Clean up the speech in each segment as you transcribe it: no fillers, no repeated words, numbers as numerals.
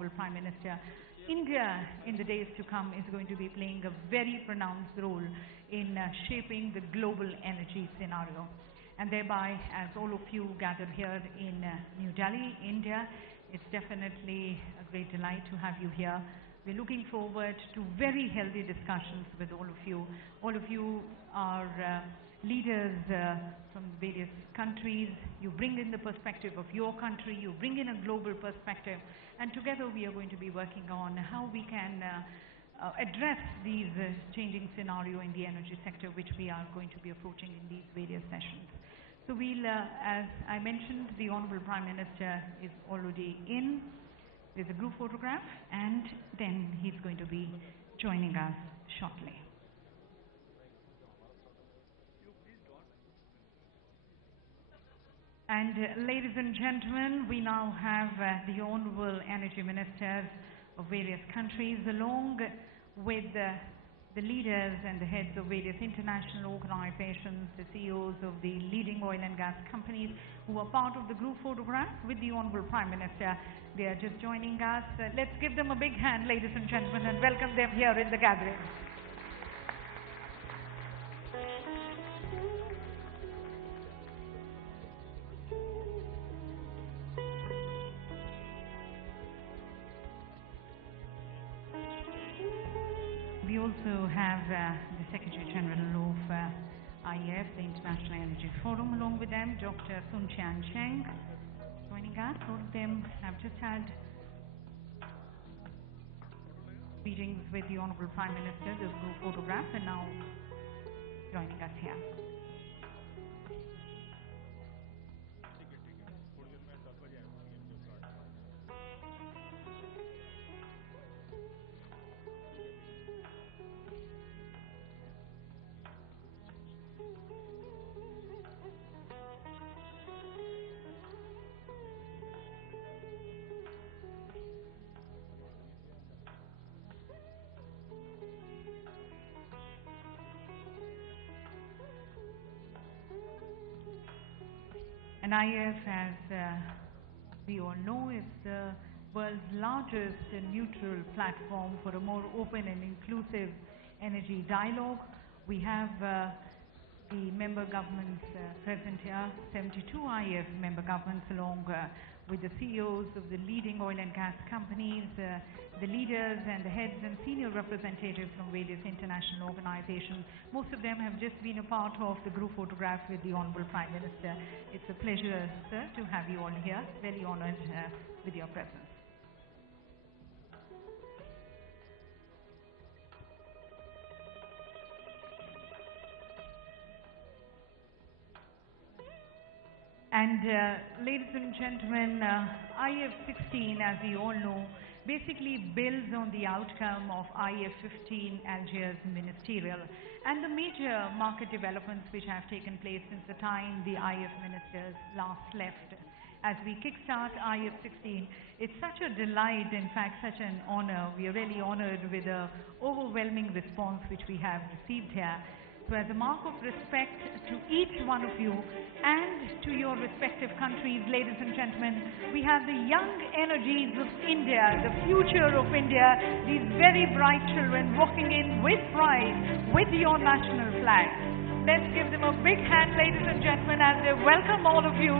Honorable Prime Minister, India in the days to come is going to be playing a very pronounced role in shaping the global energy scenario. And thereby, as all of you gather here in New Delhi, India, it's definitely a great delight to have you here. We're looking forward to very healthy discussions with all of you. All of you are leaders from various countries. You bring in the perspective of your country, you bring in a global perspective, and together we are going to be working on how we can address these changing scenario in the energy sector, which we are going to be approaching in these various sessions. So we'll, as I mentioned, the Honorable Prime Minister is already in. There's a group photograph, and then he's going to be joining us shortly. And ladies and gentlemen, we now have the Honorable Energy Ministers of various countries, along with the leaders and the heads of various international organizations, the CEOs of the leading oil and gas companies who are part of the group photograph with the Honorable Prime Minister. They are just joining us. Let's give them a big hand, ladies and gentlemen, and welcome them here in the gathering. We also have the Secretary General of IEF, the International Energy Forum, along with them, Dr. Sun Chian Cheng, joining us. All of them have just had meetings with the Honorable Prime Minister, this group photograph, and now joining us here. And IEF, as we all know, is the world's largest neutral platform for a more open and inclusive energy dialogue. We have the member governments present here, 72 IEF member governments, along with the CEOs of the leading oil and gas companies, the leaders and the heads and senior representatives from various international organizations. Most of them have just been a part of the group photograph with the Honorable Prime Minister. It's a pleasure, sir, to have you all here. Very honored with your presence. And ladies and gentlemen, IEF 16, as we all know, basically builds on the outcome of IEF 15 Algiers ministerial and the major market developments which have taken place since the time the IEF ministers last left. As we kickstart IEF 16, it's such a delight, in fact such an honor. We are really honored with the overwhelming response which we have received here. So as a mark of respect to each one of you and to your respective countries, ladies and gentlemen, we have the young energies of India, the future of India, these very bright children walking in with pride with your national flag. Let's give them a big hand, ladies and gentlemen, as they welcome all of you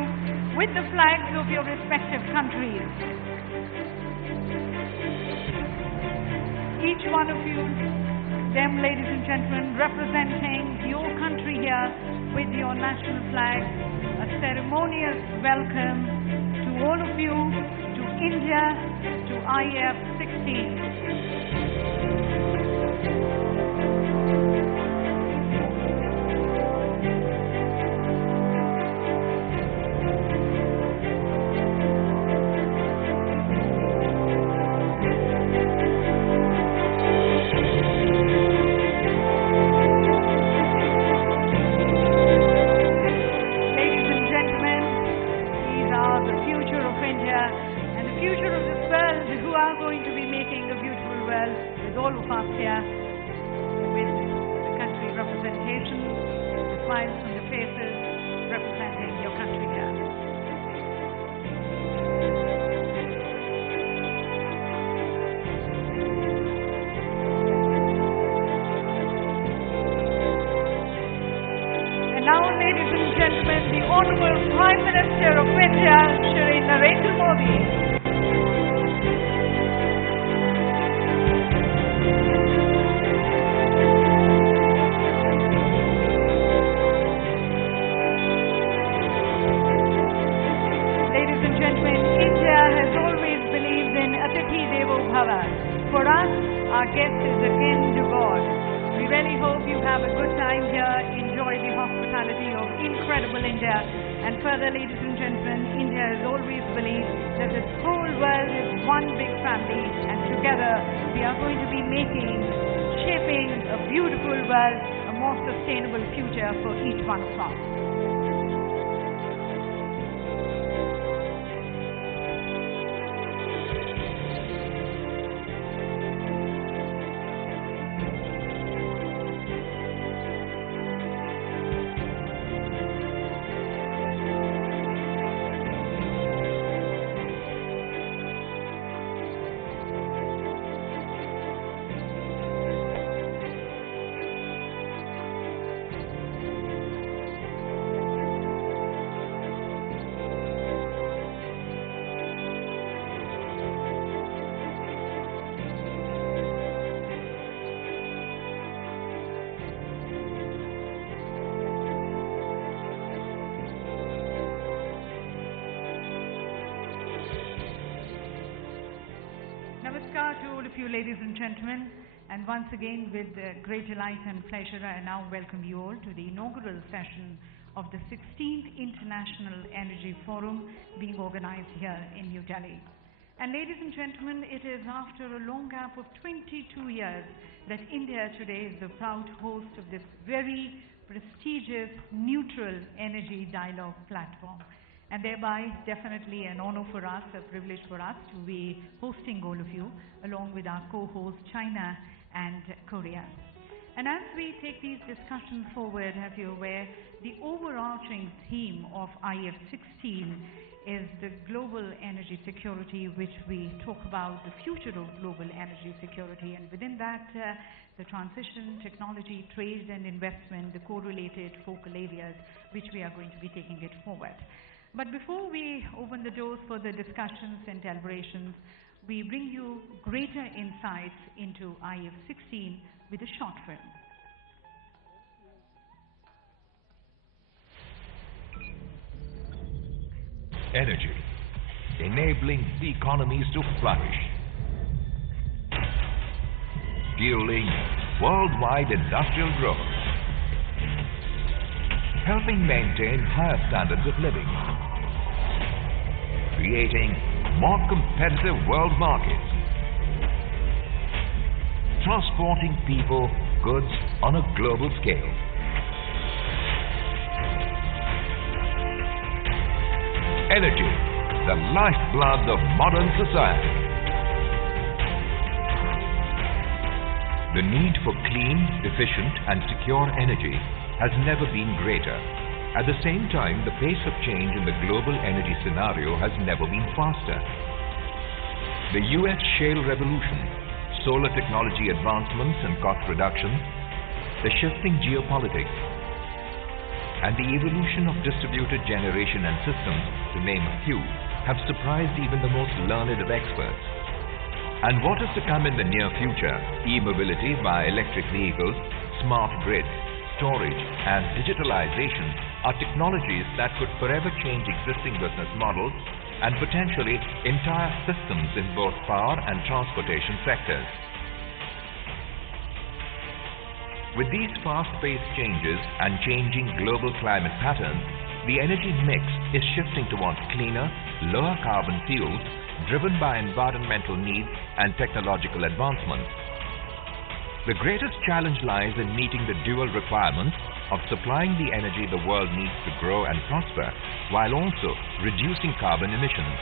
with the flags of your respective countries. Each one of you, them, ladies and gentlemen, representing your country here with your national flag, a ceremonious welcome to all of you, to India, to IEF 16. Honorable Prime Minister of India, Shri Narendra Modi. For us, our guest is akin to God. We really hope you have a good time here, enjoy the hospitality of incredible India. And further, ladies and gentlemen, India has always believed that this whole world is one big family, and together we are going to be shaping a beautiful world, a more sustainable future for each one of us. Namaskar to all of you, ladies and gentlemen, and once again with great delight and pleasure I now welcome you all to the inaugural session of the 16th International Energy Forum being organized here in New Delhi. And ladies and gentlemen, it is after a long gap of 22 years that India today is the proud host of this very prestigious neutral energy dialogue platform. And thereby, definitely an honor for us, a privilege for us to be hosting all of you, along with our co-hosts China and Korea. And as we take these discussions forward, as you're aware, the overarching theme of IF16 is the global energy security, which we talk about the future of global energy security. And within that, the transition, technology, trade and investment, the correlated focal areas, which we are going to be taking it forward. But before we open the doors for the discussions and deliberations, we bring you greater insights into IF16 with a short film. Energy, enabling the economies to flourish, fueling worldwide industrial growth, helping maintain higher standards of living, creating more competitive world markets, transporting people, goods on a global scale. Energy, the lifeblood of modern society. The need for clean, efficient and secure energy has never been greater. At the same time, the pace of change in the global energy scenario has never been faster. The US shale revolution, solar technology advancements and cost reduction, the shifting geopolitics, and the evolution of distributed generation and systems, to name a few, have surprised even the most learned of experts. And what is to come in the near future, e-mobility via electric vehicles, smart grids, storage and digitalization are technologies that could forever change existing business models and potentially entire systems in both power and transportation sectors. With these fast-paced changes and changing global climate patterns, the energy mix is shifting towards cleaner, lower carbon fuels driven by environmental needs and technological advancements. The greatest challenge lies in meeting the dual requirements of supplying the energy the world needs to grow and prosper, while also reducing carbon emissions.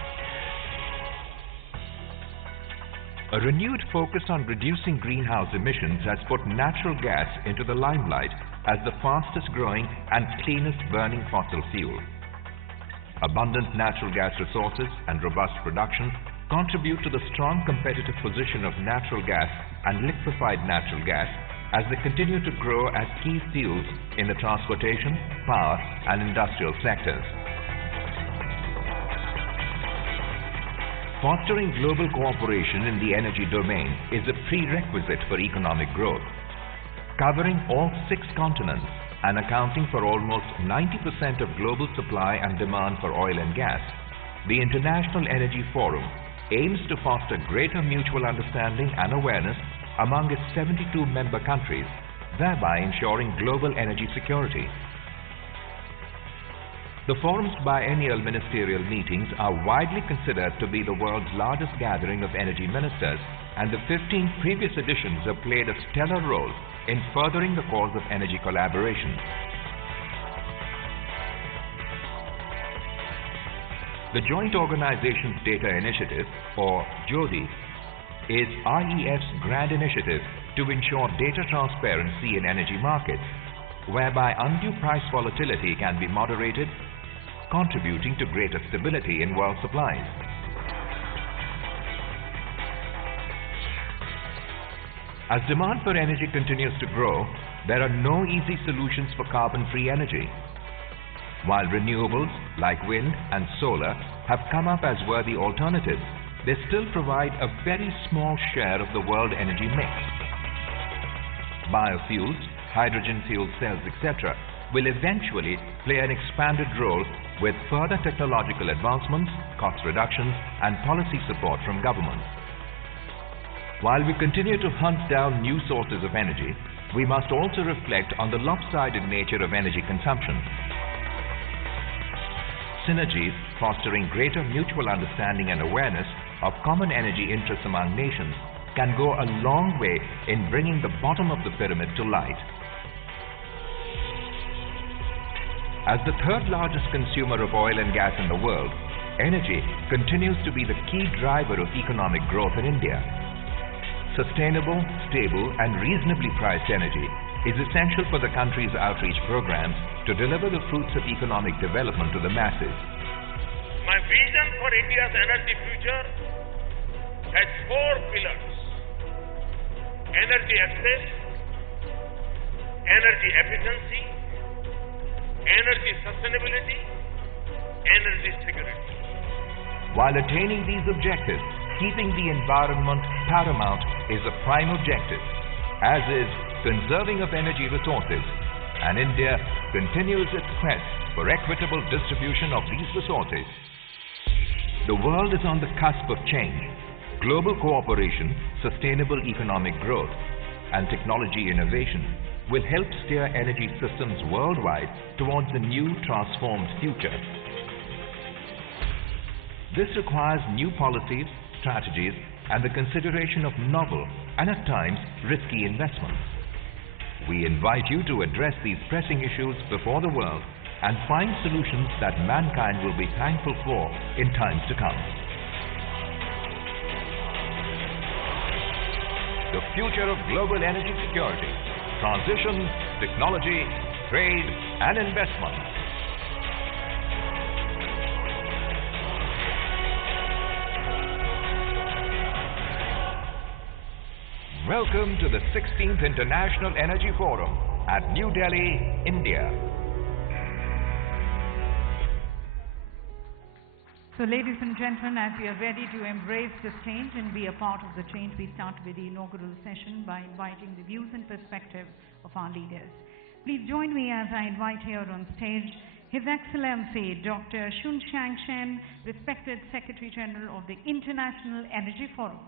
A renewed focus on reducing greenhouse emissions has put natural gas into the limelight as the fastest growing and cleanest burning fossil fuel. Abundant natural gas resources and robust production contribute to the strong competitive position of natural gas and liquefied natural gas as they continue to grow as key fuels in the transportation, power and industrial sectors. Fostering global cooperation in the energy domain is a prerequisite for economic growth. Covering all 6 continents and accounting for almost 90% of global supply and demand for oil and gas, the International Energy Forum aims to foster greater mutual understanding and awareness among its 72 member countries, thereby ensuring global energy security. The forum's biennial ministerial meetings are widely considered to be the world's largest gathering of energy ministers, and the 15 previous editions have played a stellar role in furthering the cause of energy collaboration. The Joint Organizations Data Initiative, or JODI, is REF's grand initiative to ensure data transparency in energy markets, whereby undue price volatility can be moderated, contributing to greater stability in world supplies. As demand for energy continues to grow, there are no easy solutions for carbon-free energy. While renewables like wind and solar have come up as worthy alternatives, they still provide a very small share of the world energy mix. Biofuels, hydrogen fuel cells, etc. will eventually play an expanded role with further technological advancements, cost reductions and policy support from governments. While we continue to hunt down new sources of energy, we must also reflect on the lopsided nature of energy consumption. Synergies fostering greater mutual understanding and awareness of common energy interests among nations can go a long way in bringing the bottom of the pyramid to light. As the 3rd largest consumer of oil and gas in the world, energy continues to be the key driver of economic growth in India. Sustainable, stable and reasonably priced energy is essential for the country's outreach programs to deliver the fruits of economic development to the masses. My vision for India's energy future has 4 pillars: energy access, energy efficiency, energy sustainability, energy security. While attaining these objectives, keeping the environment paramount is a prime objective, as is conserving of energy resources, and India continues its quest for equitable distribution of these resources. The world is on the cusp of change. Global cooperation, sustainable economic growth, and technology innovation will help steer energy systems worldwide towards a new transformed future. This requires new policies, strategies, and the consideration of novel and at times risky investments. We invite you to address these pressing issues before the world and find solutions that mankind will be thankful for in times to come. The future of global energy security, transition, technology, trade, and investment. Welcome to the 16th International Energy Forum at New Delhi, India. So ladies and gentlemen, as we are ready to embrace this change and be a part of the change, we start with the inaugural session by inviting the views and perspectives of our leaders. Please join me as I invite here on stage His Excellency Dr. Shun Shang Shen, respected Secretary General of the International Energy Forum.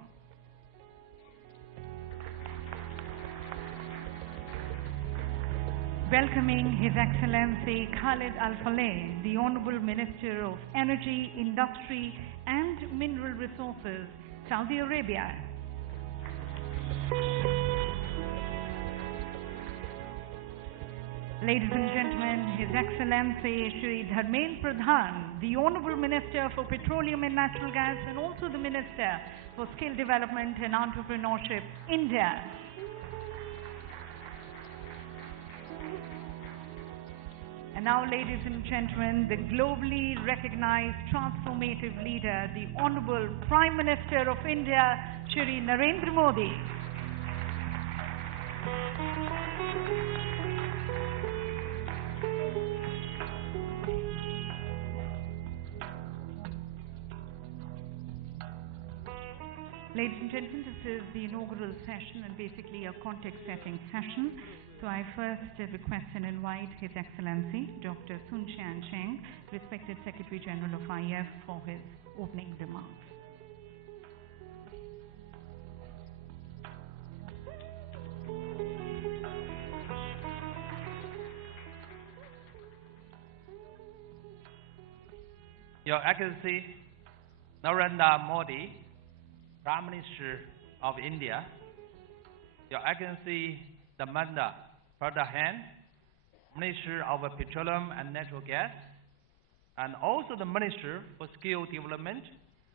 Welcoming His Excellency Khalid Al-Faleh, the Honorable Minister of Energy, Industry and Mineral Resources, Saudi Arabia. Ladies and gentlemen, His Excellency Shri Dharmendra Pradhan, the Honorable Minister for Petroleum and Natural Gas and also the Minister for Skill Development and Entrepreneurship, India. And now, ladies and gentlemen, the globally recognized transformative leader, the Honorable Prime Minister of India, Shri Narendra Modi. Ladies and gentlemen, this is the inaugural session and basically a context-setting session. So I first request and invite His Excellency Dr. Sun Cheng, respected Secretary General of IF, for his opening remarks. Your Excellency Narendra Modi, Prime Minister of India, Your Excellency Dharmendra Pradhan, Minister of Petroleum and Natural Gas, and also the Minister for Skill Development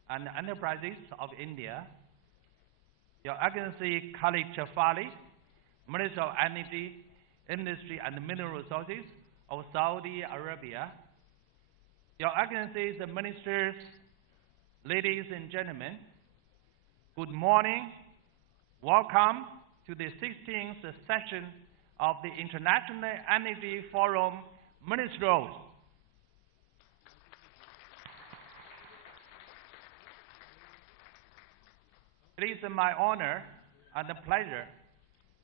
and Enterprises of India, Your Excellency Khalid Jafari, Minister of Energy, Industry and Mineral Resources of Saudi Arabia, Your Excellencies, the Ministers, ladies and gentlemen, good morning. Welcome to the 16th session of the International Energy Forum Ministerial. It is my honor and a pleasure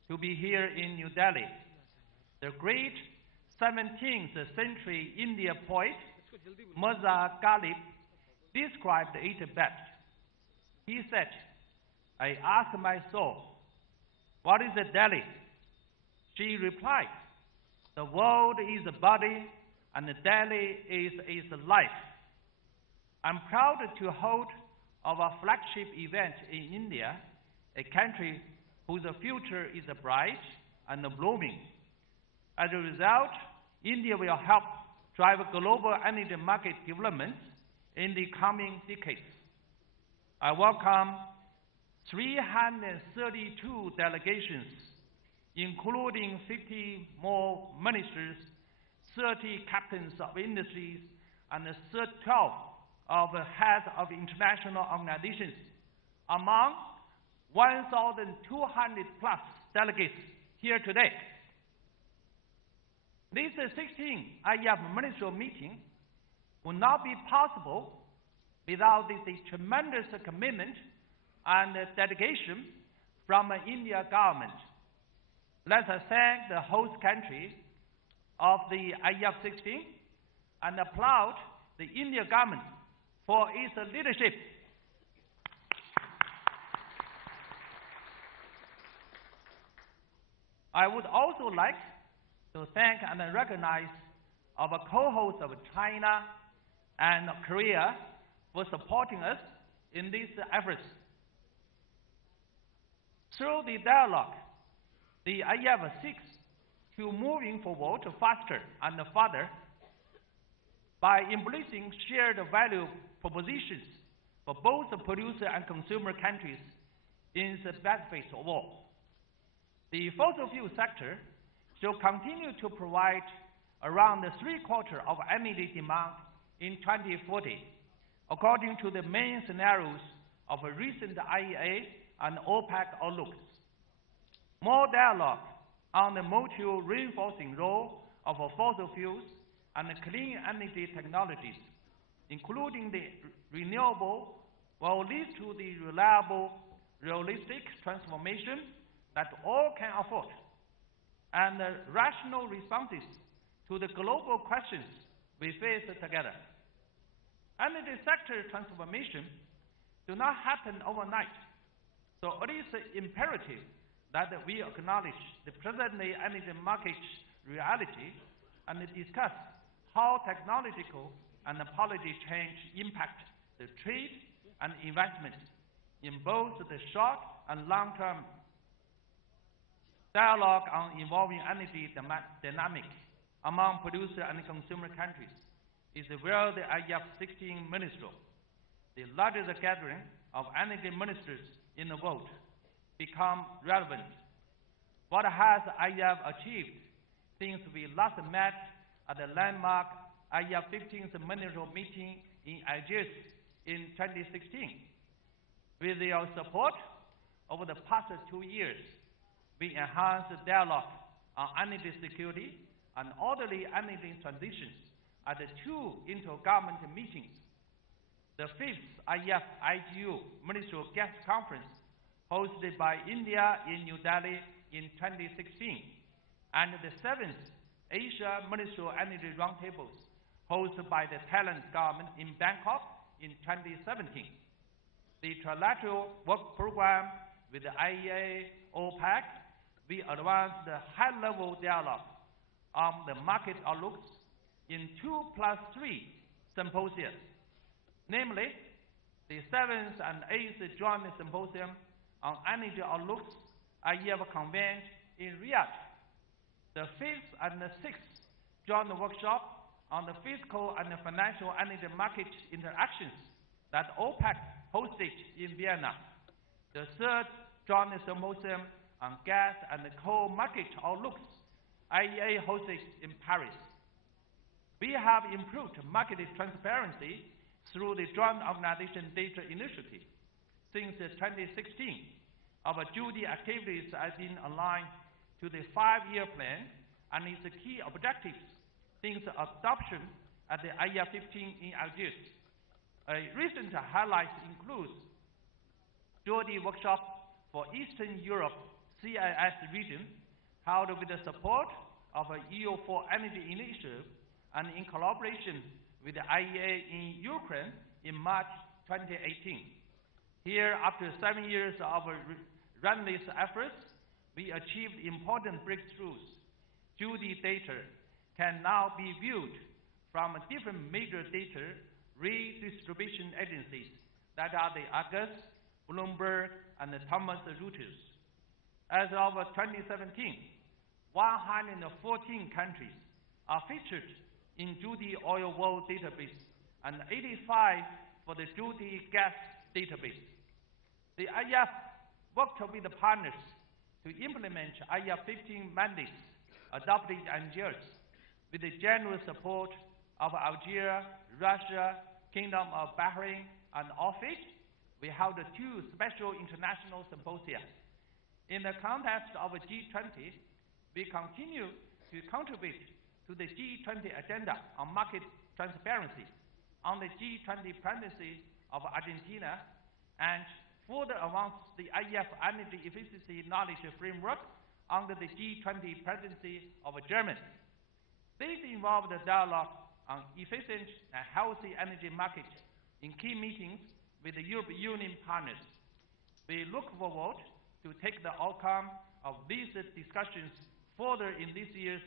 to be here in New Delhi. The great 17th century Indian poet Mirza Ghalib described it best. He said, "I asked my soul, what is a Delhi?" She replied, "The world is a body and the Delhi is its life." I'm proud to hold our flagship event in India, a country whose future is bright and blooming. As a result, India will help drive global energy market development in the coming decades. I welcome 332 delegations, including 50 more ministers, 30 captains of industries, and 12 of heads of international organizations, among 1,200 plus delegates here today. This 16th IF ministerial meeting would not be possible without the tremendous commitment and dedication from the India government. Let us thank the host country of the IF 16 and applaud the India government for its leadership. I would also like to thank and recognize our co-hosts of China and Korea for supporting us in these efforts. Through the dialogue, the IF seeks to moving forward faster and further by embracing shared value propositions for both the producer and consumer countries in the benefit of all. The fossil fuel sector shall continue to provide around 3/4 of energy demand in 2040, according to the main scenarios of a recent IEA and OPEC outlooks. More dialogue on the mutual reinforcing role of fossil fuels and clean energy technologies, including the renewable, will lead to the reliable, realistic transformation that all can afford, and rational responses to the global questions we face together. Energy sector transformation do not happen overnight, so it is imperative that we acknowledge the present energy market reality and discuss how technological and policy change impact the trade and investment in both the short and long term. Dialogue on evolving energy dynamic among producer and consumer countries is where the IF 16 Ministerial, the largest gathering of energy ministers in the world, become relevant. What has IF achieved since we last met at the landmark IF 15th Ministerial meeting in Algiers in 2016? With your support over the past 2 years, we enhance the dialogue on energy security and orderly energy transitions at the two intergovernmental meetings. The 5th IGU Ministerial Gas Conference, hosted by India in New Delhi in 2016, and the 7th Asia Ministerial Energy Roundtables, hosted by the Thailand government in Bangkok in 2017. The trilateral work program with the IEA, OPEC, we advanced the high-level dialogue on the market outlooks in 2+3 symposia, namely the 7th and 8th Joint Symposium on Energy Outlooks IEF convened in Riyadh, the 5th and the 6th Joint Workshop on the Fiscal and Financial Energy Market Interactions that OPEC hosted in Vienna, the 3rd Joint Symposium on Gas and Coal Market Outlooks IEA hosted in Paris. We have improved market transparency through the Joint Organization Data Initiative. Since 2016, our duty activities have been aligned to the 5-year plan and its key objectives since adoption at the IEF 15 in Algiers. A recent highlight includes duty workshop for Eastern Europe CIS region, held with the support of a EU4 Energy Initiative and in collaboration with the IEA in Ukraine in March 2018. Here, after 7 years of relentless efforts, we achieved important breakthroughs. Duty data can now be viewed from different major data redistribution agencies that are the Argus, Bloomberg, and the Thomson Reuters. As of 2017, 114 countries are featured in Duty Oil World Database and 85 for the Duty Gas Database. The IEF worked with the partners to implement IEF 15 mandates adopted in Algiers with the general support of Algeria, Russia, Kingdom of Bahrain, and OFIC. We held 2 special international symposia. In the context of G20, we continue to contribute to the G20 agenda on market transparency on the G20 presidency of Argentina and further advance the IEF Energy Efficiency Knowledge Framework under the G20 presidency of Germany. This involved a dialogue on efficient and healthy energy markets in key meetings with the European Union partners. We look forward to take the outcome of these discussions further in this year's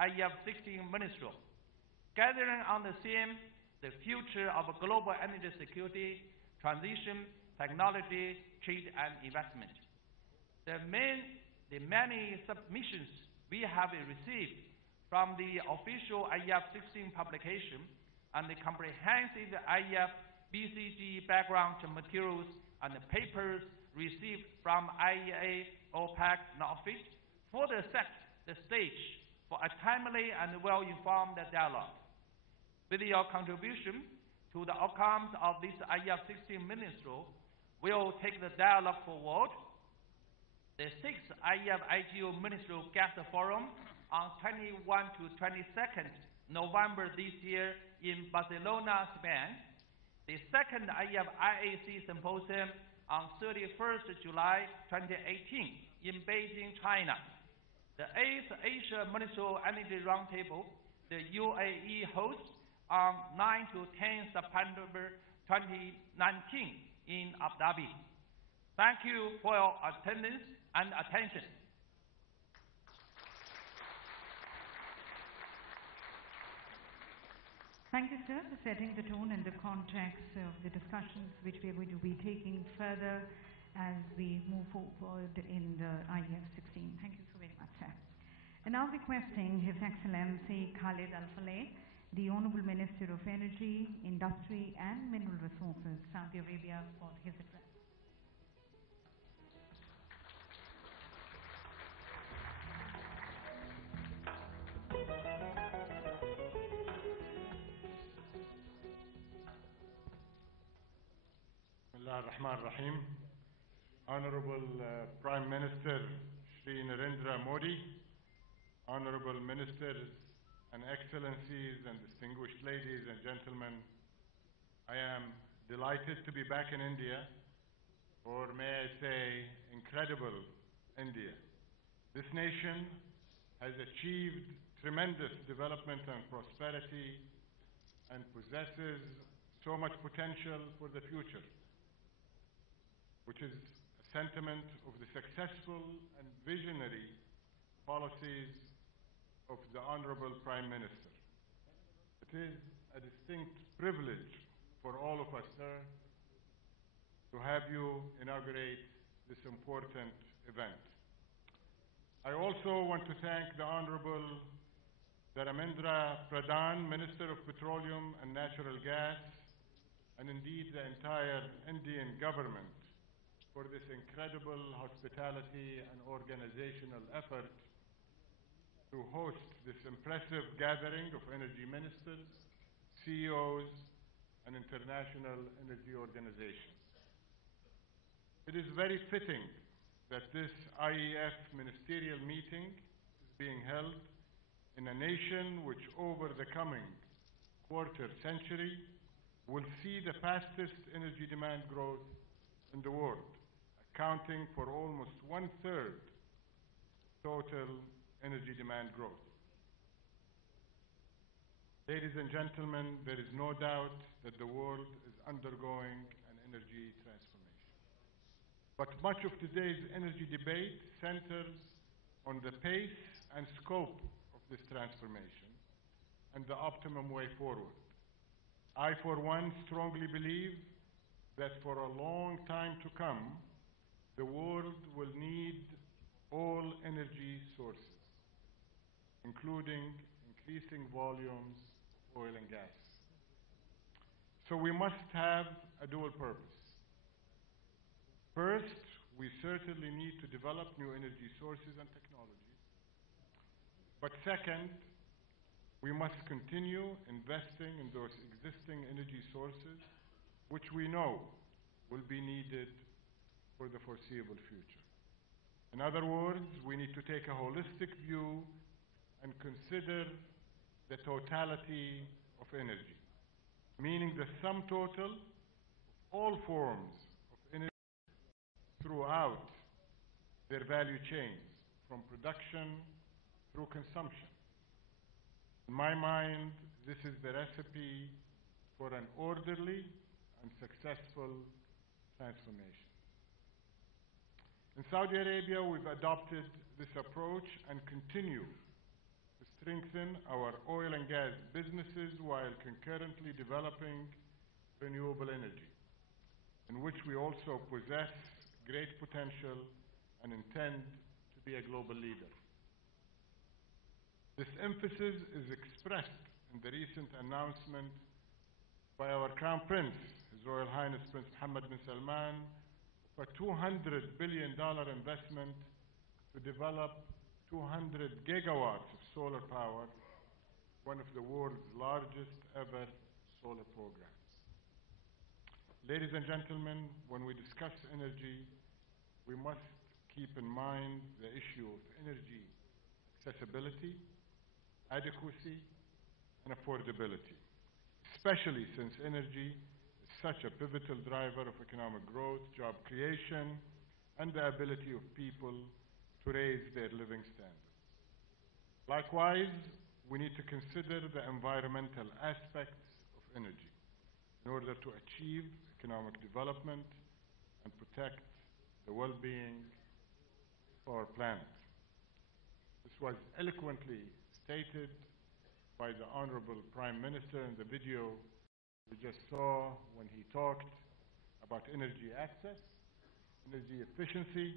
IEF 16 Ministerial, gathering on the theme, the future of global energy security, transition, technology, trade, and investment. The many submissions we have received from the official IEF 16 publication and the comprehensive IEF BCG background materials and the papers received from IEA, OPEC, and OFIC further set the stage for a timely and well-informed dialogue. With your contribution to the outcomes of this IEF 16 Ministerial, we will take the dialogue forward. The 6th IEF IGU Ministerial Gas Forum on 21 to 22nd November this year in Barcelona, Spain. The 2nd IEF IAC Symposium on 31st July 2018 in Beijing, China. The 8th Asia Ministerial Energy Roundtable, the UAE hosts on 9 to 10 September 2019 in Abu Dhabi. Thank you for your attendance and attention. Thank you, sir, for setting the tone and the context of the discussions which we are going to be taking further as we move forward in the IEF 16. Thank you so very much, sir. And now requesting His Excellency Khalid Al-Faleh, the Honorable Minister of Energy, Industry and Mineral Resources, Saudi Arabia, for his address. Ar-Rahman Rahim. Honorable Prime Minister Shri Narendra Modi, Honorable Ministers and Excellencies and distinguished ladies and gentlemen, I am delighted to be back in India, or may I say, incredible India. This nation has achieved tremendous development and prosperity and possesses so much potential for the future, which is a sentiment of the successful and visionary policies of the Honorable Prime Minister. It is a distinct privilege for all of us, sir, to have you inaugurate this important event. I also want to thank the Honorable Dharmendra Pradhan, Minister of Petroleum and Natural Gas, and indeed the entire Indian government for this incredible hospitality and organizational effort to host this impressive gathering of energy ministers, CEOs, and international energy organizations. It is very fitting that this IEF ministerial meeting is being held in a nation which over the coming quarter century will see the fastest energy demand growth in the world, accounting for almost 1/3 total energy demand growth. Ladies and gentlemen, there is no doubt that the world is undergoing an energy transformation. But much of today's energy debate centers on the pace and scope of this transformation and the optimum way forward. I, for one, strongly believe that for a long time to come, the world will need all energy sources, including increasing volumes of oil and gas. So we must have a dual purpose. First, we certainly need to develop new energy sources and technologies. But second, we must continue investing in those existing energy sources which we know will be needed for the foreseeable future. In other words, we need to take a holistic view and consider the totality of energy, meaning the sum total of all forms of energy throughout their value chains, from production through consumption. In my mind, this is the recipe for an orderly and successful transformation. In Saudi Arabia, we've adopted this approach and continue to strengthen our oil and gas businesses while concurrently developing renewable energy, in which we also possess great potential and intend to be a global leader. This emphasis is expressed in the recent announcement by our Crown Prince, His Royal Highness Prince Mohammed bin Salman, of a $200 billion investment to develop 200 gigawatts of solar power, one of the world's largest ever solar programs. Ladies and gentlemen, when we discuss energy, we must keep in mind the issue of energy accessibility, adequacy, and affordability, especially since energy is such a pivotal driver of economic growth, job creation, and the ability of people to raise their living standards. Likewise, we need to consider the environmental aspects of energy in order to achieve economic development and protect the well-being of our planet. This was eloquently stated by the Honorable Prime Minister in the video we just saw when he talked about energy access, energy efficiency,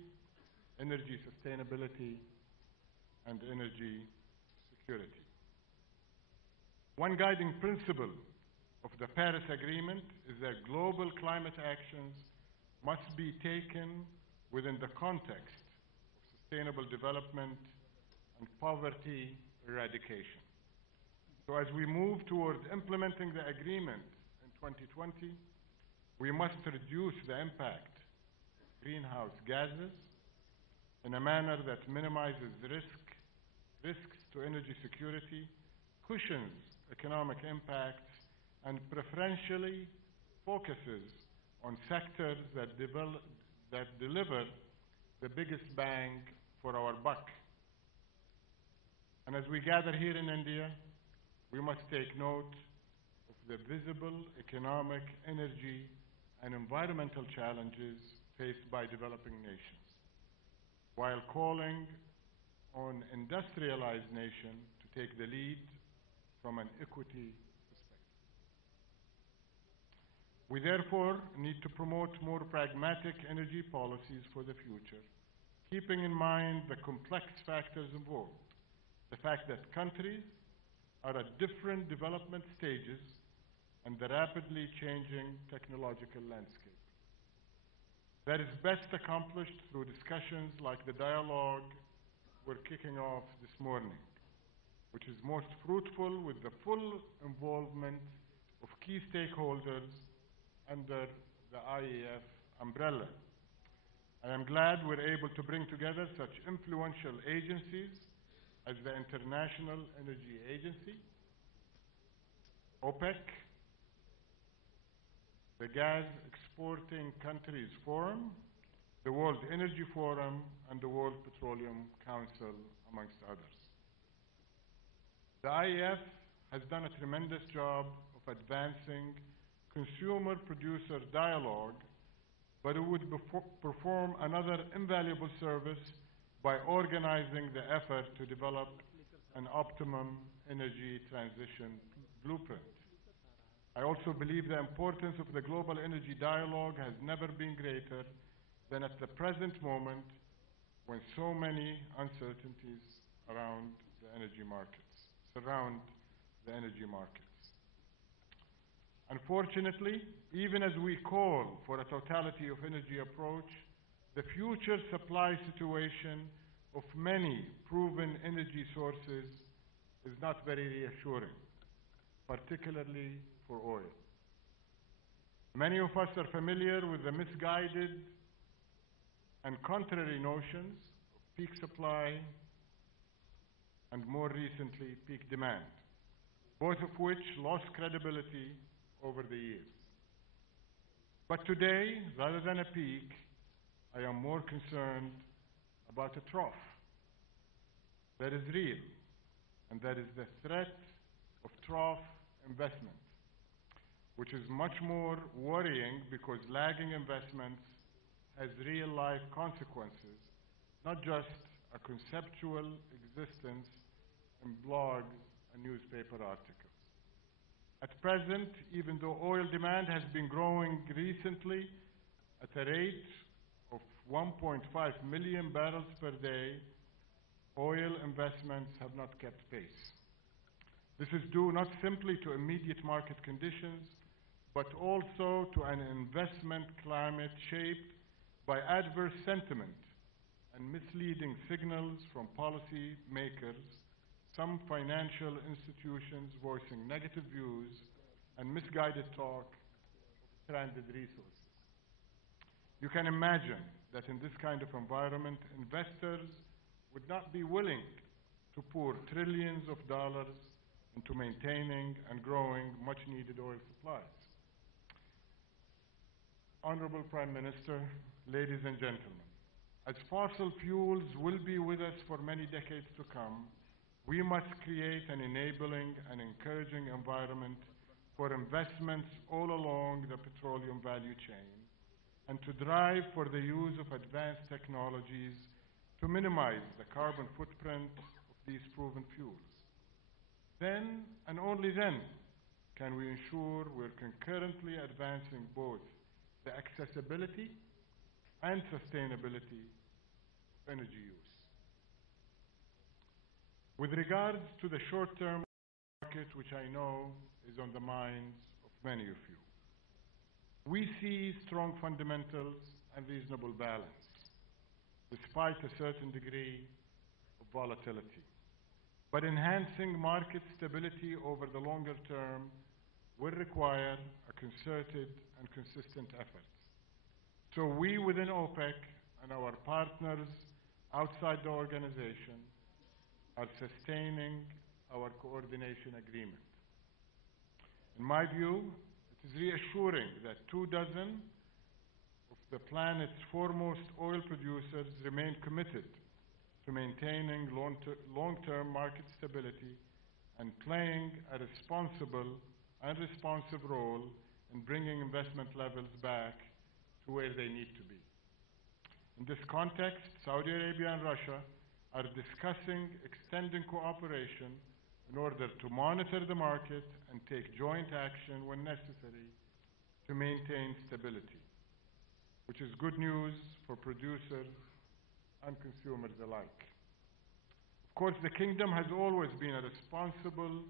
energy sustainability, and energy security. One guiding principle of the Paris Agreement is that global climate actions must be taken within the context of sustainable development and poverty eradication. So as we move towards implementing the agreement in 2020, we must reduce the impact of greenhouse gases in a manner that minimizes risks to energy security, cushions economic impacts, and preferentially focuses on sectors that deliver the biggest bang for our buck. And as we gather here in India, we must take note of the visible economic, energy, and environmental challenges faced by developing nations, while calling on industrialized nations to take the lead from an equity perspective. We therefore need to promote more pragmatic energy policies for the future, keeping in mind the complex factors involved, the fact that countries are at different development stages, and the rapidly changing technological landscape. That is best accomplished through discussions like the dialogue we're kicking off this morning, which is most fruitful with the full involvement of key stakeholders under the IEF umbrella. I am glad we're able to bring together such influential agencies as the International Energy Agency, OPEC, the Gas Exporting Countries Forum, the World Energy Forum, and the World Petroleum Council, amongst others. The IEF has done a tremendous job of advancing consumer-producer dialogue, but it would perform another invaluable service by organizing the effort to develop an optimum energy transition blueprint. I also believe the importance of the global energy dialogue has never been greater than at the present moment, when so many uncertainties surround the energy markets. Unfortunately, even as we call for a totality of energy approach, the future supply situation of many proven energy sources is not very reassuring, particularly for oil. Many of us are familiar with the misguided and contrary notions of peak supply and, more recently, peak demand, both of which lost credibility over the years. But today, rather than a peak, I am more concerned about a trough that is real, and that is the threat of trough investment, which is much more worrying because lagging investments has real-life consequences, not just a conceptual existence in blogs and newspaper articles. At present, even though oil demand has been growing recently at a rate of 1.5 million barrels per day, oil investments have not kept pace. This is due not simply to immediate market conditions, but also to an investment climate shaped by adverse sentiment and misleading signals from policy makers, some financial institutions voicing negative views, and misguided talk of stranded resources. You can imagine that in this kind of environment, investors would not be willing to pour trillions of dollars into maintaining and growing much-needed oil supplies. Honorable Prime Minister, ladies and gentlemen, as fossil fuels will be with us for many decades to come, we must create an enabling and encouraging environment for investments all along the petroleum value chain, and to drive for the use of advanced technologies to minimize the carbon footprint of these proven fuels. Then, and only then, can we ensure we're concurrently advancing both the accessibility and sustainability of energy use. With regards to the short-term market, which I know is on the minds of many of you, we see strong fundamentals and reasonable balance, despite a certain degree of volatility. But enhancing market stability over the longer term will require a concerted and consistent effort. So we within OPEC and our partners outside the organization are sustaining our coordination agreement. In my view, it is reassuring that 24 of the planet's foremost oil producers remain committed to maintaining long-term market stability and playing a responsible and responsive role in bringing investment levels back to where they need to be. In this context, Saudi Arabia and Russia are discussing extending cooperation in order to monitor the market and take joint action when necessary to maintain stability, which is good news for producers and consumers alike. Of course, the Kingdom has always been a responsible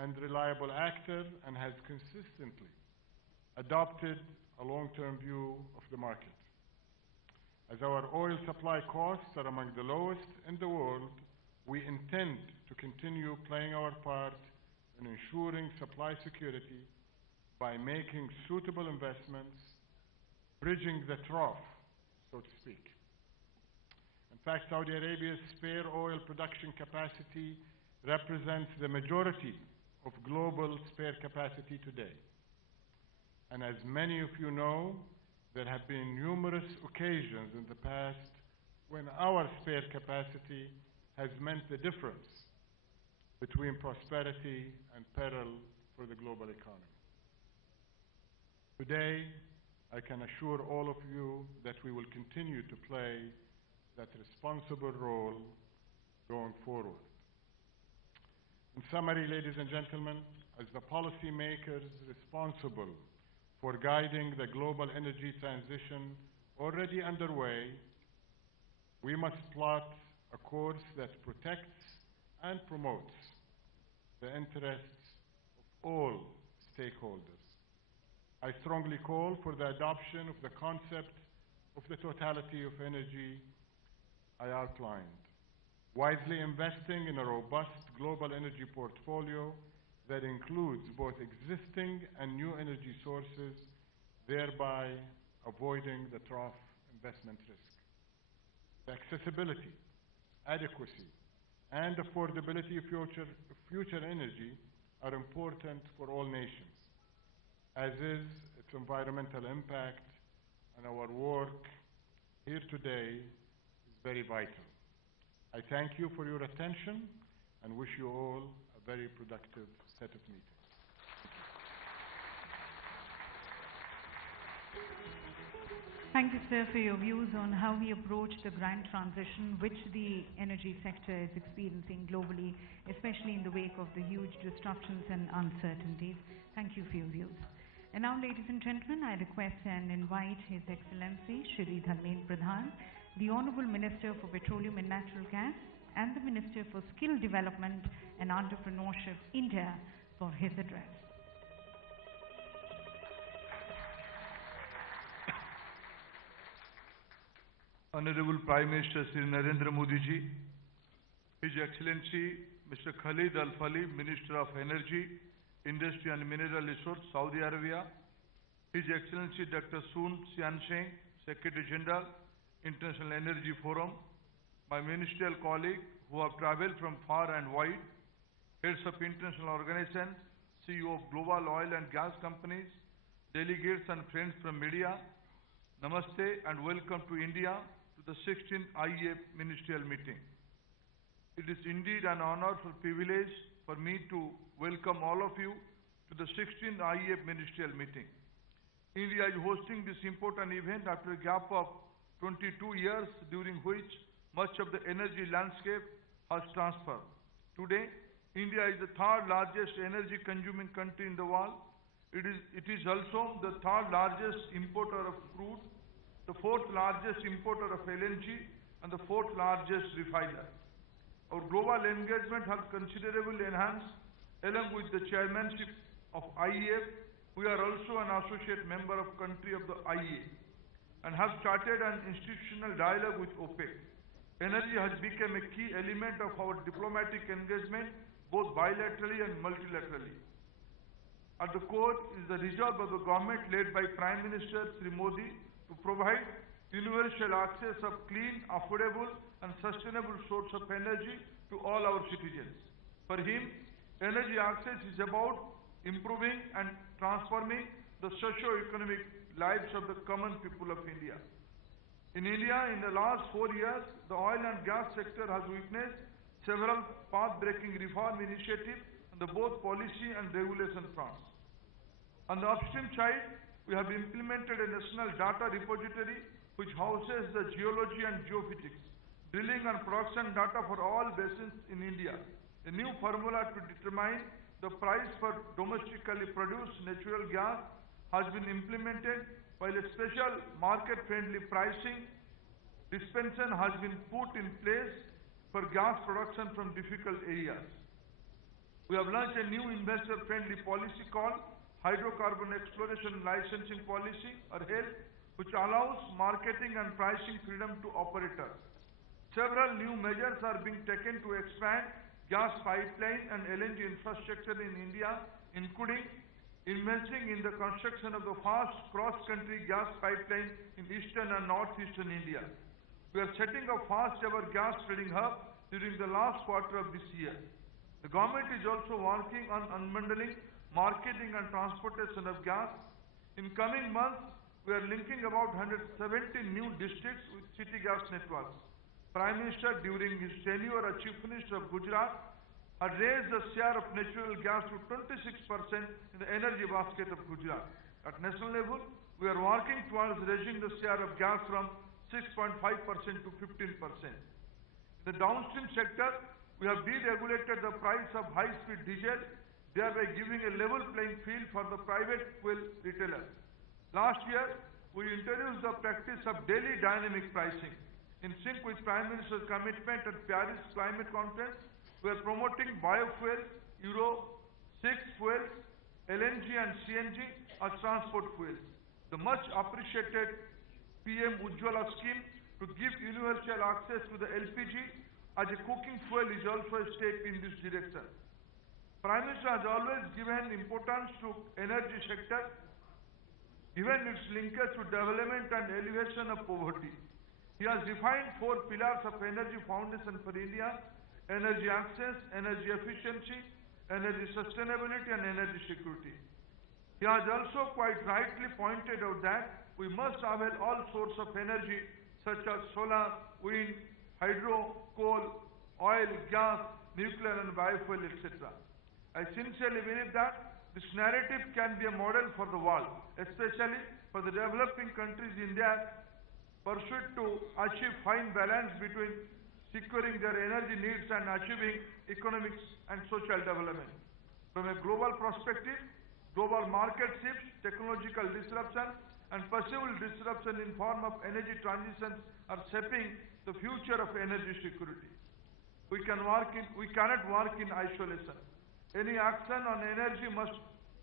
and reliable actor and has consistently adopted a long-term view of the market. As our oil supply costs are among the lowest in the world, we intend to continue playing our part in ensuring supply security by making suitable investments, bridging the trough, so to speak. In fact, Saudi Arabia's spare oil production capacity represents the majority of global spare capacity today. And as many of you know, there have been numerous occasions in the past when our spare capacity has meant the difference between prosperity and peril for the global economy. Today, I can assure all of you that we will continue to play that responsible role going forward. In summary, ladies and gentlemen, as the policymakers responsible for guiding the global energy transition already underway, we must plot a course that protects and promotes the interests of all stakeholders. I strongly call for the adoption of the concept of the totality of energy I outlined, wisely investing in a robust global energy portfolio that includes both existing and new energy sources, thereby avoiding the trough investment risk. The accessibility, adequacy, and affordability of future energy are important for all nations, as is its environmental impact, and our work here today is very vital. I thank you for your attention and wish you all a very productive set of meetings. Thank you, sir, for your views on how we approach the grand transition which the energy sector is experiencing globally, especially in the wake of the huge disruptions and uncertainties. Thank you for your views. And now, ladies and gentlemen, I request and invite His Excellency Shri Narendra Modi, the Honorable Minister for Petroleum and Natural Gas and the Minister for Skill Development and Entrepreneurship, India, for his address. Honorable Prime Minister Shri Narendra Modi ji, His Excellency Mr. Khalid Al-Falih, Minister of Energy, Industry and Mineral Resources, Saudi Arabia, His Excellency Dr. Sun Xiansheng, Secretary General, International Energy Forum, my ministerial colleagues who have traveled from far and wide, heads of international organizations, CEO of global oil and gas companies, delegates and friends from media, Namaste and welcome to India to the 16th IEA ministerial meeting. It is indeed an honor and privilege for me to welcome all of you to the 16th IEA ministerial meeting. India is hosting this important event after a gap of 22 years during which much of the energy landscape has transformed. Today, India is the third largest energy consuming country in the world. It is also the third largest importer of crude, the fourth largest importer of LNG, and the fourth largest refiner. Our global engagement has considerably enhanced. Along with the chairmanship of IEA, we are also an associate member of country of the IEA and have started an institutional dialogue with OPEC. Energy has become a key element of our diplomatic engagement, both bilaterally and multilaterally. At the core is the resolve of the government led by Prime Minister Shri Modi to provide universal access of clean, affordable and sustainable source of energy to all our citizens. For him, energy access is about improving and transforming the socio-economic lives of the common people of India. In India, in the last 4 years, the oil and gas sector has witnessed several path-breaking reform initiatives on the both policy and regulation fronts. On the upstream side, we have implemented a national data repository which houses the geology and geophysics, drilling and production data for all basins in India. A new formula to determine the price for domestically produced natural gas has been implemented, while a special market-friendly pricing dispensation has been put in place for gas production from difficult areas. We have launched a new investor-friendly policy called Hydrocarbon Exploration Licensing Policy, or HELP, which allows marketing and pricing freedom to operators. Several new measures are being taken to expand gas pipeline and LNG infrastructure in India, including investing in the construction of the fast cross-country gas pipeline in eastern and northeastern India. We are setting a fast-ever gas trading hub during the last quarter of this year. The government is also working on unbundling marketing and transportation of gas. In coming months, we are linking about 170 new districts with city gas networks. Prime Minister, during his tenure as Chief Minister of Gujarat, had raised the share of natural gas to 26% in the energy basket of Gujarat. At national level, we are working towards raising the share of gas from 6.5% to 15%. In the downstream sector, we have deregulated the price of high-speed diesel, thereby giving a level playing field for the private fuel retailers. Last year, we introduced the practice of daily dynamic pricing. In sync with Prime Minister's commitment at Paris Climate Conference, we are promoting biofuels, Euro 6 fuels, LNG and CNG as transport fuels. The much appreciated PM Ujjwala scheme to give universal access to the LPG as a cooking fuel is also a step in this direction. Prime Minister has always given importance to energy sector, given its linkage to development and elevation of poverty. He has defined 4 pillars of energy foundation for India: energy access, energy efficiency, energy sustainability and energy security. He has also quite rightly pointed out that we must avail all sources of energy such as solar, wind, hydro, coal, oil, gas, nuclear and biofuel, etc. I sincerely believe that this narrative can be a model for the world, especially for the developing countries in their pursuit to achieve fine balance between securing their energy needs and achieving economic and social development. From a global perspective, global market shifts, technological disruption and possible disruption in form of energy transitions are shaping the future of energy security. We cannot work in isolation. Any action on energy must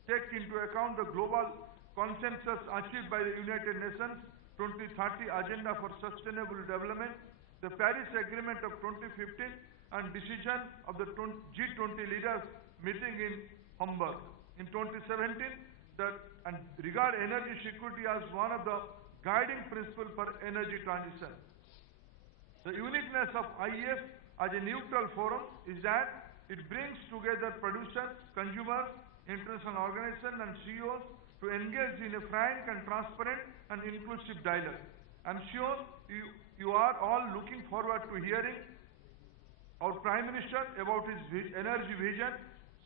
take into account the global consensus achieved by the United Nations 2030 Agenda for Sustainable Development, the Paris Agreement of 2015 and decision of the G20 leaders meeting in Hamburg in 2017 and regard energy security as one of the guiding principles for energy transition. The uniqueness of IEF as a neutral forum is that it brings together producers, consumers, international organizations and CEOs to engage in a frank and transparent and inclusive dialogue. I am sure you are all looking forward to hearing our Prime Minister about his energy vision.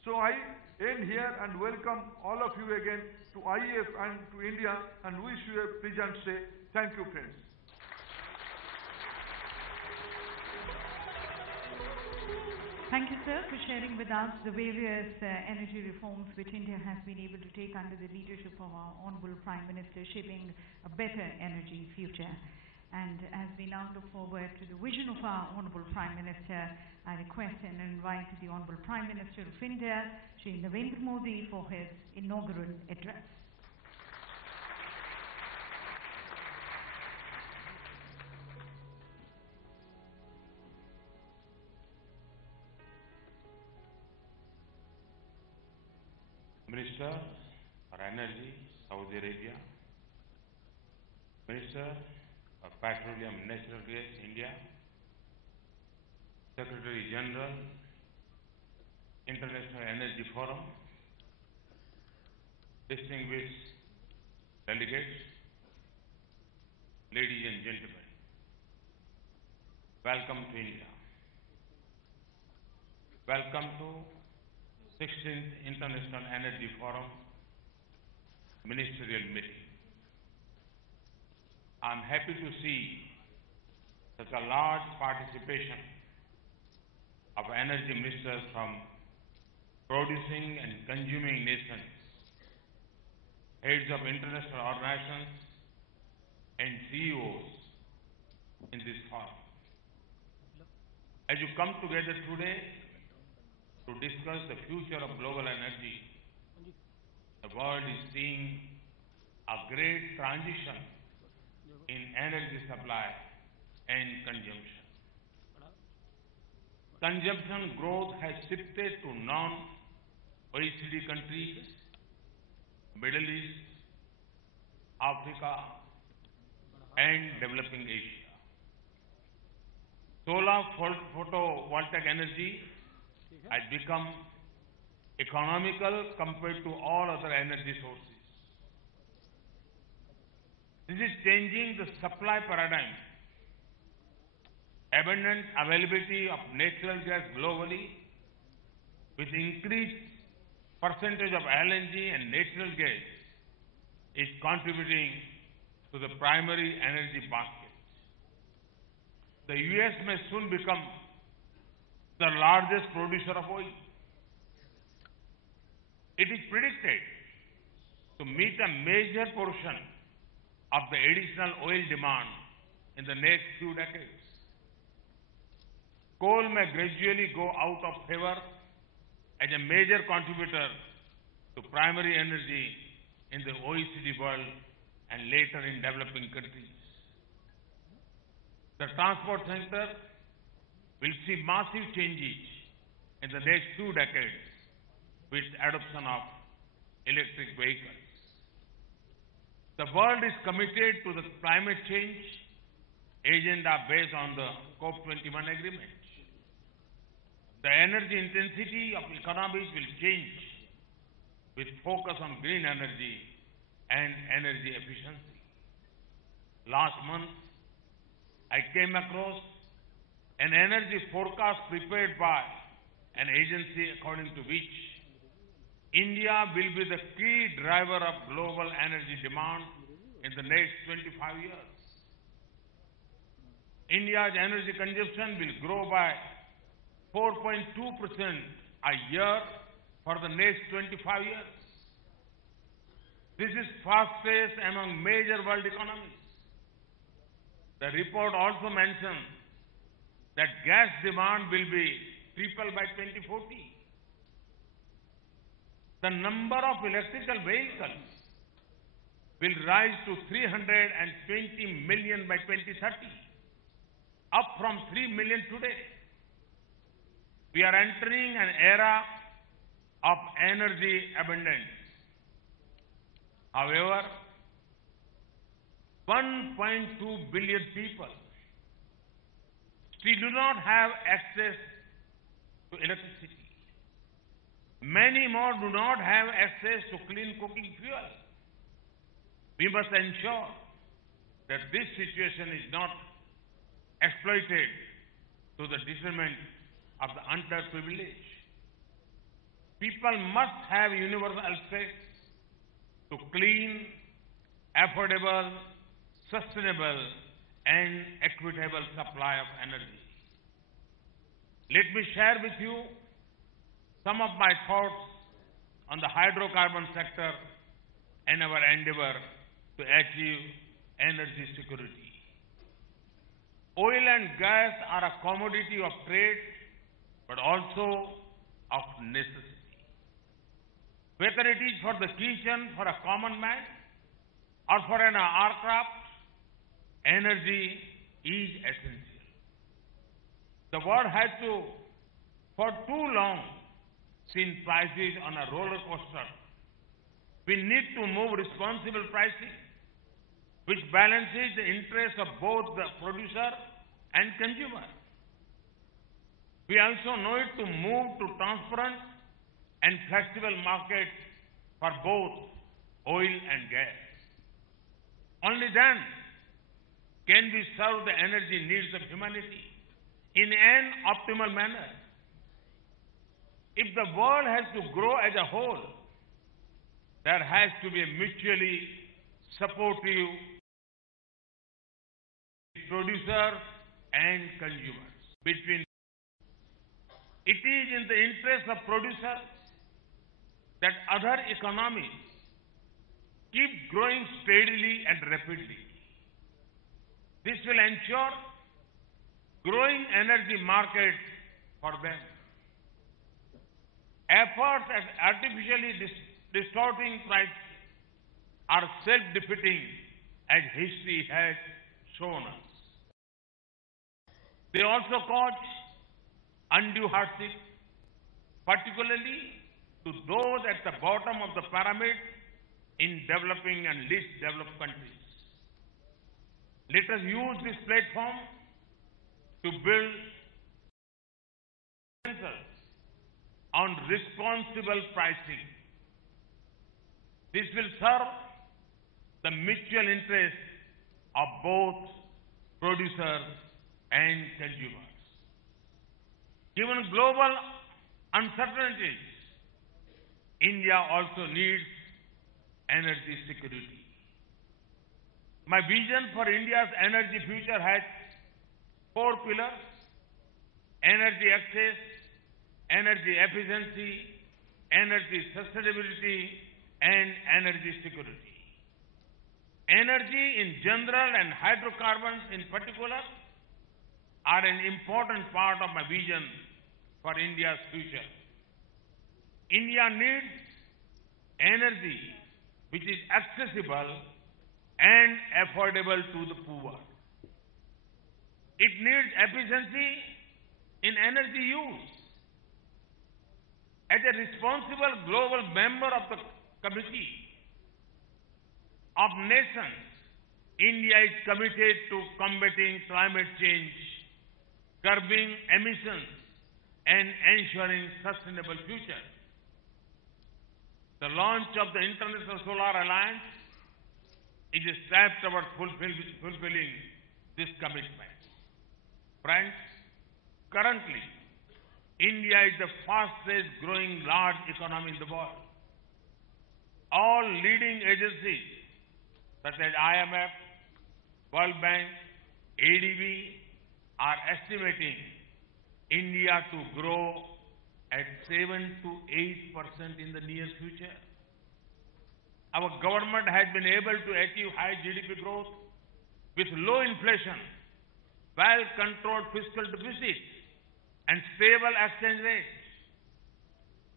So I end here and welcome all of you again to IEF and to India and wish you a pleasant stay. Thank you, friends. Thank you, sir, for sharing with us the various energy reforms which India has been able to take under the leadership of our Honorable Prime Minister, shaping a better energy future. And as we now look forward to the vision of our Honorable Prime Minister, I request and invite the Honorable Prime Minister of India, Shri Narendra Modi, for his inaugural address. Minister for Energy, Saudi Arabia. Minister Petroleum Natural Gas India, Secretary General, International Energy Forum, distinguished delegates, ladies and gentlemen, welcome to India. Welcome to 16th International Energy Forum ministerial meeting. I am happy to see such a large participation of energy ministers from producing and consuming nations, heads of international organizations, and CEOs in this forum. As you come together today to discuss the future of global energy, the world is seeing a great transition in energy supply and consumption. Consumption growth has shifted to non-OECD countries, Middle East, Africa, and developing Asia. Solar photovoltaic energy has become economical compared to all other energy sources. This is changing the supply paradigm. Abundant availability of natural gas globally, with increased percentage of LNG and natural gas, is contributing to the primary energy basket. The US may soon become the largest producer of oil. It is predicted to meet a major portion of the additional oil demand in the next few decades. Coal may gradually go out of favor as a major contributor to primary energy in the OECD world and later in developing countries. The transport sector will see massive changes in the next 2 decades with adoption of electric vehicles. The world is committed to the climate change agenda based on the COP21 agreement. The energy intensity of economies will change with focus on green energy and energy efficiency. Last month, I came across an energy forecast prepared by an agency according to which India will be the key driver of global energy demand in the next 25 years. India's energy consumption will grow by 4.2% a year for the next 25 years. This is fastest among major world economies. The report also mentions that gas demand will be triple by 2040. The number of electrical vehicles will rise to 320 million by 2030, up from 3 million today. We are entering an era of energy abundance. However, 1.2 billion people still do not have access to electricity. Many more do not have access to clean cooking fuel. We must ensure that this situation is not exploited to the detriment of the underprivileged. People must have universal access to clean, affordable, sustainable, and equitable supply of energy. Let me share with you some of my thoughts on the hydrocarbon sector and our endeavor to achieve energy security. Oil and gas are a commodity of trade, but also of necessity. Whether it is for the kitchen, for a common man, or for an aircraft, energy is essential. The world has for too long, seen prices on a roller coaster. We need to move responsible pricing which balances the interests of both the producer and consumer. We also need to move to transparent and flexible markets for both oil and gas. Only then can we serve the energy needs of humanity in an optimal manner. If the world has to grow as a whole, there has to be a mutually supportive producer and consumers. It is in the interest of producers that other economies keep growing steadily and rapidly. This will ensure growing energy markets for them. Efforts at artificially distorting prices are self-defeating, as history has shown us. They also cause undue hardship, particularly to those at the bottom of the pyramid in developing and least developed countries. Let us use this platform to build consensus on responsible pricing. This will serve the mutual interests of both producers and consumers. Given global uncertainties, India also needs energy security. My vision for India's energy future has 4 pillars: energy access, energy efficiency, energy sustainability, and energy security. Energy in general and hydrocarbons in particular are an important part of my vision for India's future. India needs energy which is accessible and affordable to the poor. It needs efficiency in energy use. As a responsible global member of the Committee of Nations, India is committed to combating climate change, curbing emissions, and ensuring sustainable future. The launch of the International Solar Alliance is a step toward fulfilling this commitment. Friends, currently, India is the fastest growing large economy in the world. All leading agencies such as IMF, World Bank, ADB are estimating India to grow at 7 to 8% in the near future. Our government has been able to achieve high GDP growth with low inflation, well-controlled fiscal deficit, and stable exchange rates.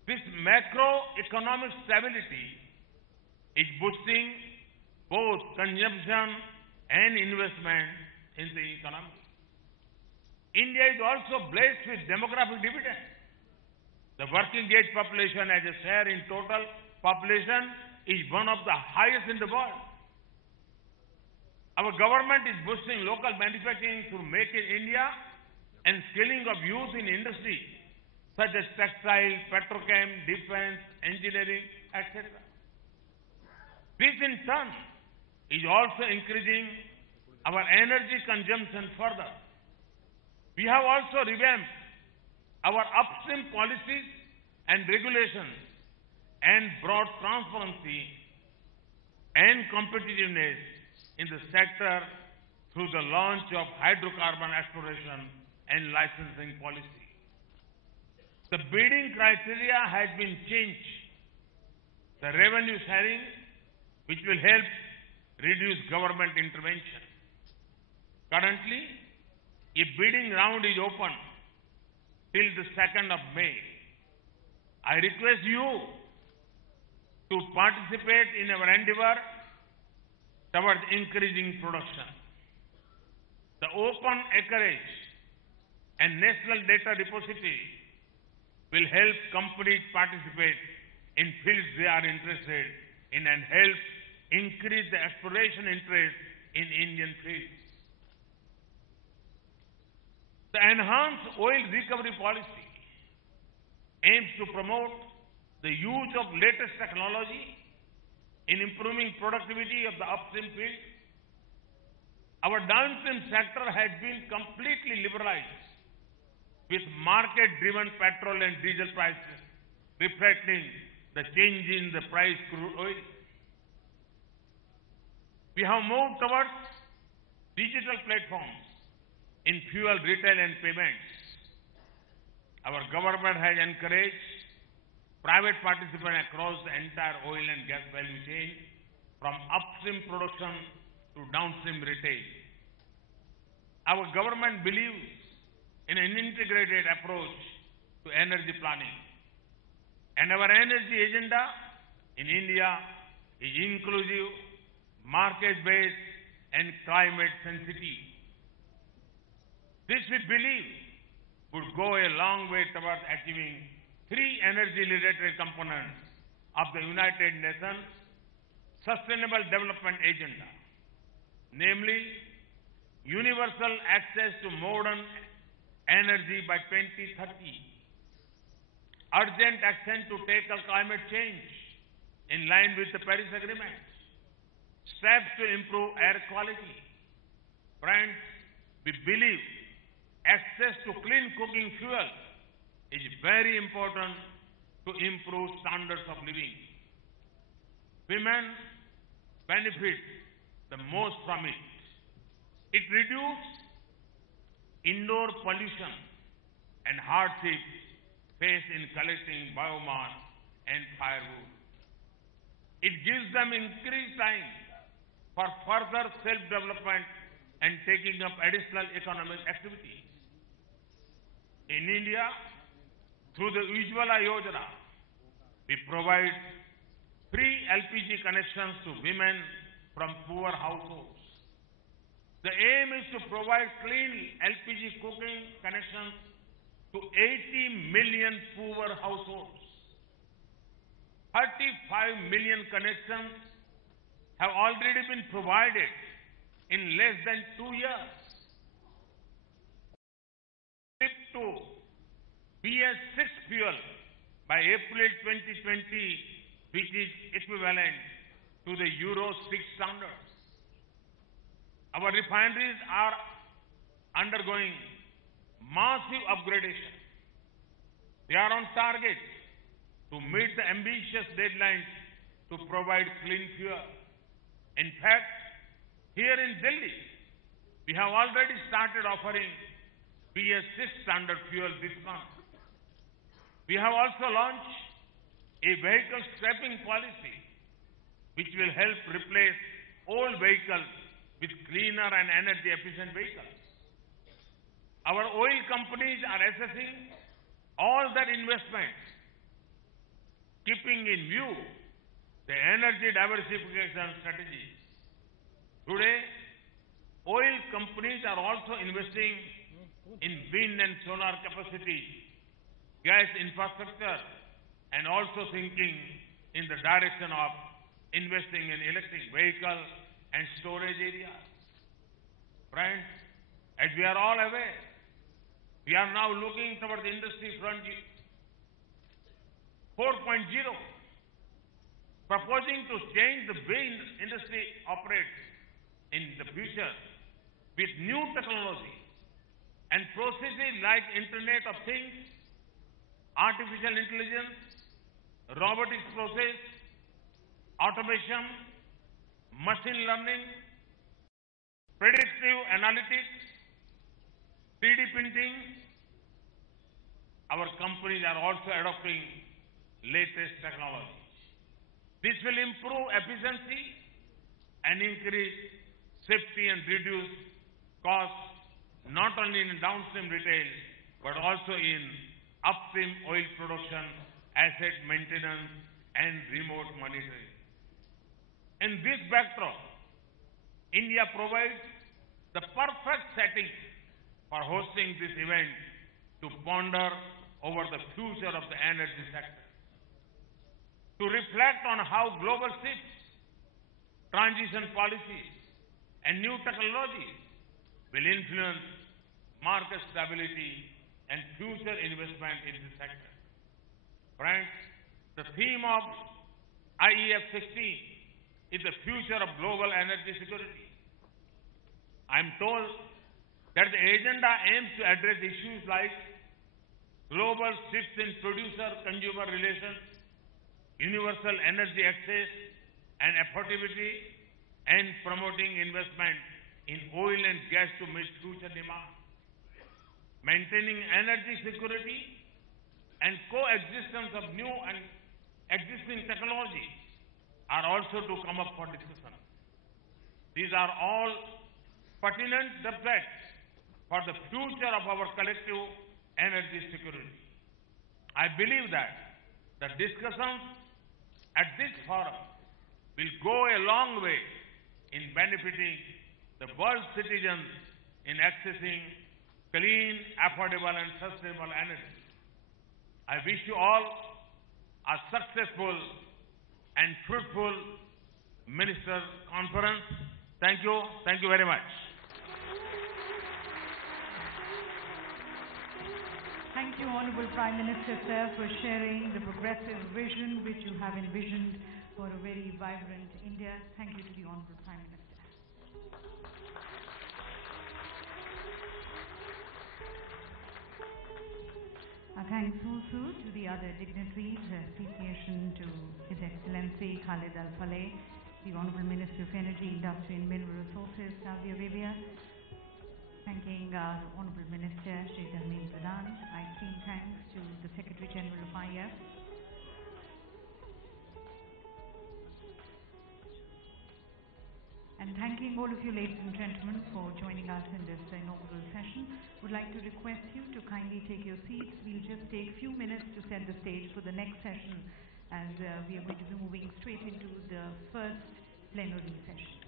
This macroeconomic stability is boosting both consumption and investment in the economy. India is also blessed with demographic dividends. The working age population as a share in total population is one of the highest in the world. Our government is boosting local manufacturing through Make in India and skilling of youth in industry such as textile, petrochem, defense, engineering, etc. This in turn is also increasing our energy consumption further. We have also revamped our upstream policies and regulations and brought transparency and competitiveness in the sector through the launch of hydrocarbon exploration and licensing policy. The bidding criteria has been changed. The revenue sharing, which will help reduce government intervention. Currently, a bidding round is open till the 2nd of May. I request you to participate in our endeavor towards increasing production. The open acreage and national data repository will help companies participate in fields they are interested in and help increase the exploration interest in Indian fields. The enhanced oil recovery policy aims to promote the use of latest technology in improving productivity of the upstream field. Our downstream sector has been completely liberalized with market-driven petrol and diesel prices reflecting the change in the price of crude oil. We have moved towards digital platforms in fuel retail and payments. Our government has encouraged private participation across the entire oil and gas value chain, from upstream production to downstream retail. Our government believes in an integrated approach to energy planning. And our energy agenda in India is inclusive, market-based, and climate-sensitive. This, we believe, would go a long way towards achieving three energy-related components of the United Nations Sustainable Development Agenda, namely universal access to modern energy by 2030, urgent action to tackle climate change in line with the Paris Agreement, steps to improve air quality. Friends, we believe access to clean cooking fuel is very important to improve standards of living. Women benefit the most from it. It reduces indoor pollution and hardships faced in collecting biomass and firewood. It gives them increased time for further self-development and taking up additional economic activities. In India, through the Ujjwala Yojana, we provide free LPG connections to women from poor households. The aim is to provide clean LPG cooking connections to 80 million poor households. 35 million connections have already been provided in less than 2 years. Shift to BS6 fuel by April 2020, which is equivalent to the Euro 6 standards. Our refineries are undergoing massive upgradation. They are on target to meet the ambitious deadlines to provide clean fuel. In fact, here in Delhi, we have already started offering BS6 standard fuel this month. We have also launched a vehicle scrapping policy which will help replace old vehicles with cleaner and energy-efficient vehicles. Our oil companies are assessing all their investments, keeping in view the energy diversification strategies. Today, oil companies are also investing in wind and solar capacity, gas infrastructure, and also thinking in the direction of investing in electric vehicles and storage areas. Friends, as we are all aware, we are now looking towards Industry Front 4.0, proposing to change the way industry operates in the future with new technology and processes like Internet of Things, artificial intelligence, robotics process, automation, machine learning, predictive analytics, 3D printing. Our companies are also adopting latest technologies. This will improve efficiency and increase safety and reduce costs not only in downstream retail but also in upstream oil production, asset maintenance, and remote monitoring. In this backdrop, India provides the perfect setting for hosting this event to ponder over the future of the energy sector, to reflect on how global shifts, transition policies, and new technologies will influence market stability and future investment in this sector. Friends, the theme of IEF 16 is the future of global energy security. I am told that the agenda aims to address issues like global shifts in producer-consumer relations, universal energy access and affordability, and promoting investment in oil and gas to meet future demand. Maintaining energy security and coexistence of new and existing technologies are also to come up for discussion. These are all pertinent subjects for the future of our collective energy security. I believe that the discussions at this forum will go a long way in benefiting the world's citizens in accessing clean, affordable and sustainable energy. I wish you all a successful and fruitful Minister Conference. Thank you. Thank you very much. Thank you, Honorable Prime Minister, sir, for sharing the progressive vision which you have envisioned for a very vibrant India. Thank you to the Honorable Prime Minister. Our thanks also to the other dignitaries, appreciation to His Excellency Khalid Al-Faleh, the Honorable Minister of Energy, Industry and Mineral Resources, Saudi Arabia. Thanking our Honorable Minister, Shri Narendra Modi. My esteemed thanks to the Secretary General of IEF. And thanking all of you, ladies and gentlemen, for joining us in this inaugural session. Would like to request you to kindly take your seats. We'll just take a few minutes to set the stage for the next session, as we are going to be moving straight into the first plenary session.